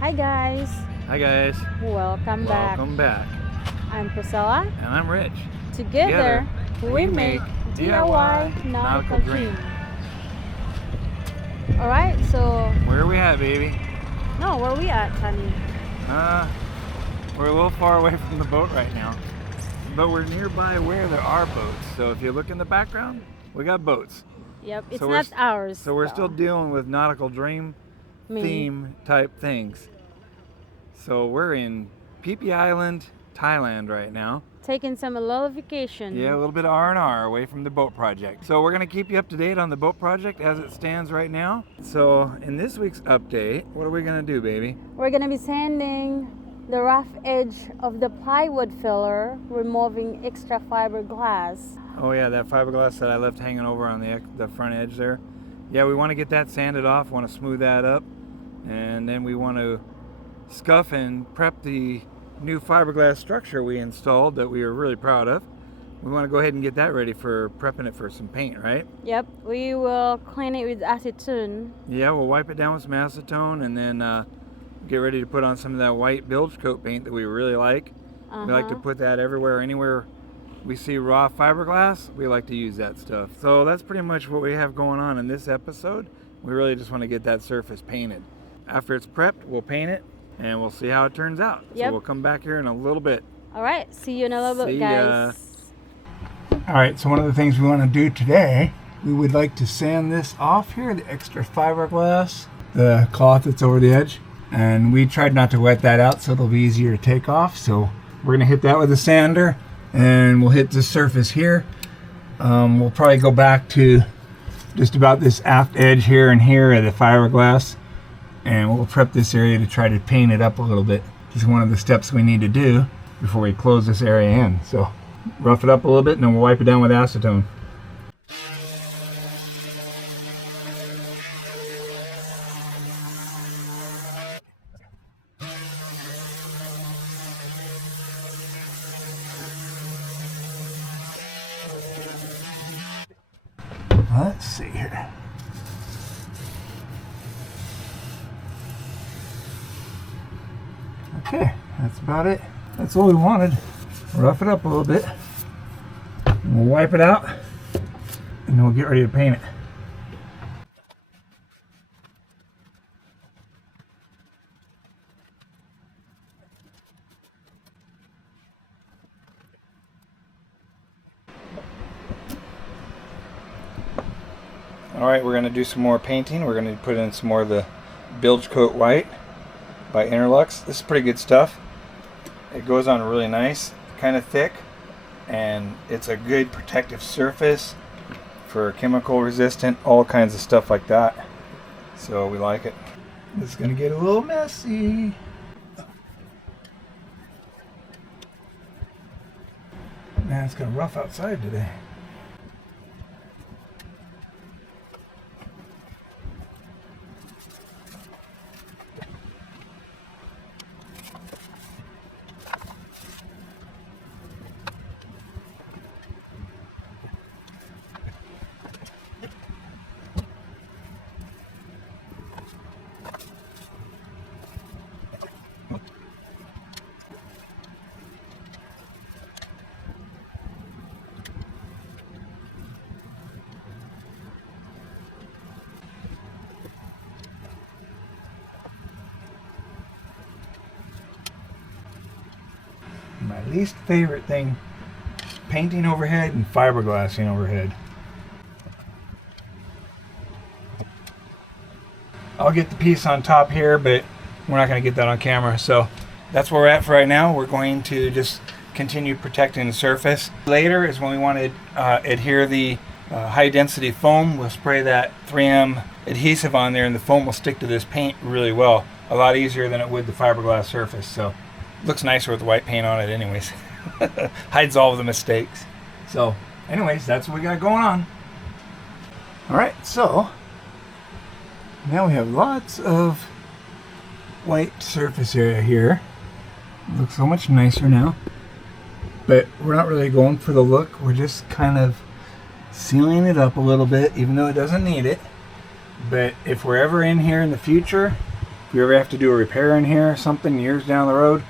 Hi guys! Hi guys. Welcome back. Welcome back. I'm Priscilla. And I'm Rich. Together, we make DIY Nautical Dream. Alright, so... Where are we at, baby? No, where are we at, honey? We're a little far away from the boat right now. But we're nearby where there are boats. So if you look in the background, we got boats. Yep, it's so not ours. So we're still dealing with Nautical Dream theme type things. So we're in PhiPhi Island, Thailand right now. Taking some little vacation. Yeah, a little bit of R&R away from the boat project. So we're going to keep you up to date on the boat project as it stands right now. So in this week's update, what are we going to do, baby? We're going to be sanding the rough edge of the plywood filler, removing extra fiberglass. Oh yeah, that fiberglass that I left hanging over on the front edge there. Yeah, we want to get that sanded off, want to smooth that up, and then we want to scuff and prep the new fiberglass structure we installed that we are really proud of. We want to go ahead and get that ready for prepping it for some paint, right? Yep, we will clean it with acetone. Yeah, we'll wipe it down with some acetone and then get ready to put on some of that white bilge coat paint that we really like. We like to put that everywhere, anywhere we see raw fiberglass, we like to use that stuff. So that's pretty much what we have going on in this episode. We really just want to get that surface painted. After it's prepped, we'll paint it and we'll see how it turns out. Yep. So we'll come back here in a little bit. All right, see you in a little bit, guys. All right, so one of the things we want to do today, we would like to sand this off here, the extra fiberglass, the cloth that's over the edge. And we tried not to wet that out so it'll be easier to take off. So we're gonna hit that with a sander and we'll hit the surface here. We'll probably go back to just about this aft edge here and here of the fiberglass, and we'll prep this area to try to paint it up a little bit. This is one of the steps we need to do before we close this area in. So rough it up a little bit and then we'll wipe it down with acetone. Let's see here. Okay, that's about it. That's all we wanted. Rough it up a little bit. And we'll wipe it out and then we'll get ready to paint it. Alright, we're going to do some more painting. We're going to put in some more of the bilge coat white by Interlux. This is pretty good stuff. It goes on really nice, kind of thick, and it's a good protective surface for chemical resistant, all kinds of stuff like that. So we like it. It's going to get a little messy. Man, it's kind of rough outside today. My least favorite thing, painting overhead and fiberglassing overhead. I'll get the piece on top here, but we're not going to get that on camera. So that's where we're at for right now. We're going to just continue protecting the surface. Later is when we want to adhere the high density foam. We'll spray that 3M adhesive on there and the foam will stick to this paint really well. A lot easier than it would the fiberglass surface. So looks nicer with the white paint on it anyways. Hides all of the mistakes. So anyways, that's what we got going on. Alright, so now we have lots of white surface area here. It looks so much nicer now. But we're not really going for the look. We're just kind of sealing it up a little bit, even though it doesn't need it. But if we're ever in here in the future If we ever have to do a repair in here or something years down the road,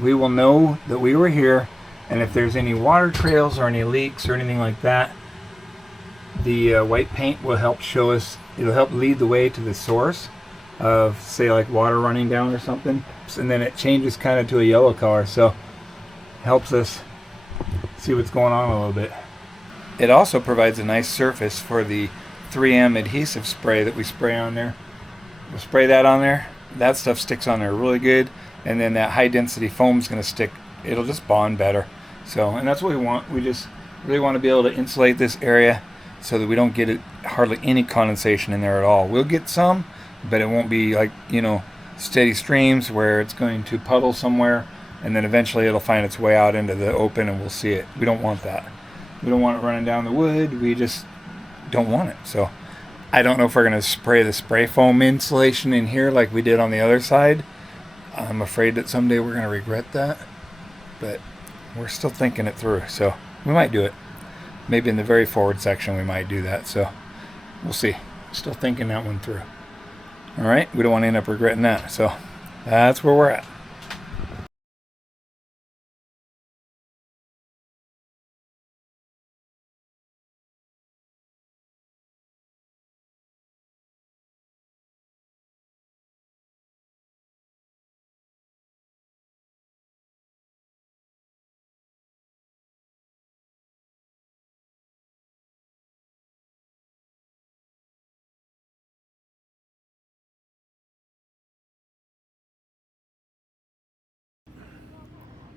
we will know that we were here, and if there's any water trails or any leaks or anything like that, the white paint will help show us. It'll help lead the way to the source of, say, like water running down or something, and then it changes kind of to a yellow color, so helps us see what's going on a little bit. It also provides a nice surface for the 3M adhesive spray that we spray on there. We'll spray that on there. That stuff sticks on there really good, and then that high density foam is going to stick. It'll just bond better. So, and that's what we want. We just really want to be able to insulate this area so that we don't get hardly any condensation in there at all. We'll get some, but it won't be like, steady streams where it's going to puddle somewhere, and then eventually it'll find its way out into the open and we'll see it. We don't want that. We don't want it running down the wood. We just don't want it. So I don't know if we're going to spray the spray foam insulation in here like we did on the other side. I'm afraid that someday we're going to regret that, but we're still thinking it through. So we might do it. Maybe in the very forward section we might do that. So we'll see. Still thinking that one through. All right. We don't want to end up regretting that. So that's where we're at.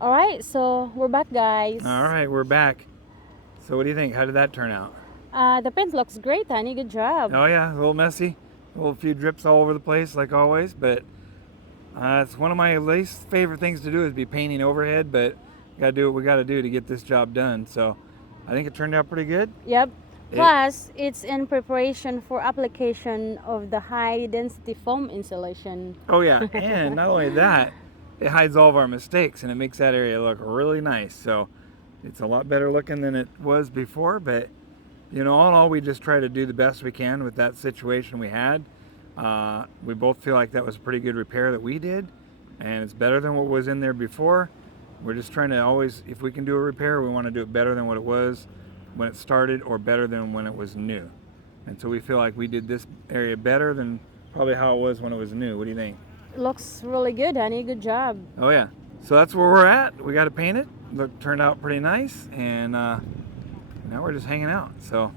All right, so we're back, guys. All right. We're back. So what do you think? How did that turn out? The paint looks great, honey. Good job. Oh yeah, a little messy. A little few drips all over the place like always, but it's one of my least favorite things to do is be painting overhead, but we gotta do what we gotta do to get this job done. So I think it turned out pretty good. Yep. Plus, it's in preparation for application of the high density foam insulation. Oh yeah, and not only that, it hides all of our mistakes and it makes that area look really nice. So it's a lot better looking than it was before, but all in all, we just try to do the best we can with that situation we had. We both feel like that was a pretty good repair that we did, and it's better than what was in there before. We're just trying to always, if we can do a repair, we want to do it better than what it was when it started or better than when it was new. And so we feel like we did this area better than probably how it was when it was new. What do you think? It looks really good, honey. Good job. Oh yeah. So that's where we're at. We got to paint it. Turned out pretty nice, and now we're just hanging out. So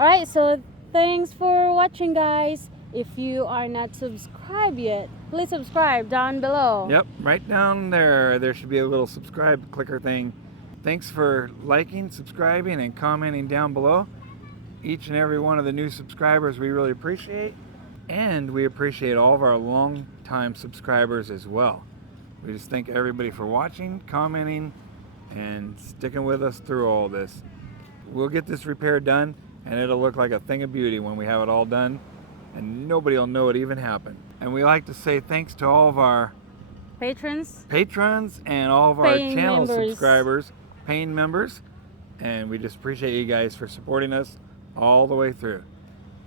All right, so thanks for watching, guys. If you are not subscribed yet, please subscribe down below. yep, right down there should be a little subscribe clicker thing. Thanks for liking, subscribing, and commenting down below. Each and every one of the new subscribers we really appreciate, and we appreciate all of our long-time subscribers as well. We just thank everybody for watching, commenting, and sticking with us through all this. We'll get this repair done, and it'll look like a thing of beauty when we have it all done, and nobody will know it even happened. And we like to say thanks to all of our Patrons and all of our Paying channel members. subscribers, paying members, and we just appreciate you guys for supporting us all the way through.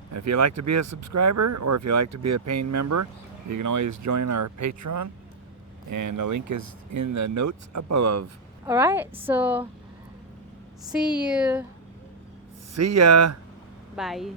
And if you'd like to be a subscriber or if you'd like to be a paying member, you can always join our Patreon, and the link is in the notes above. All right, so see you. See ya. Bye.